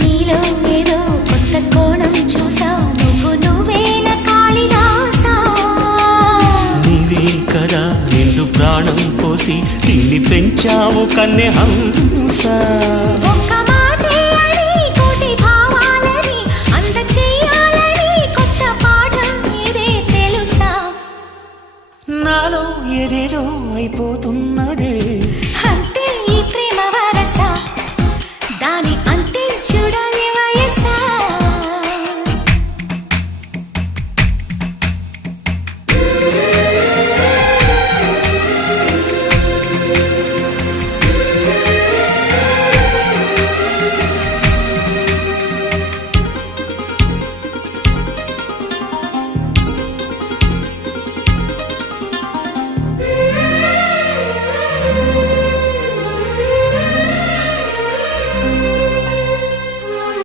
నీలో ఏదో కొత్త కోణం చూసా నువ్వేన కాళిదాసా నీవే కదా నిండు ప్రాణం పోసి తిండి పెంచావు కన్నె హంస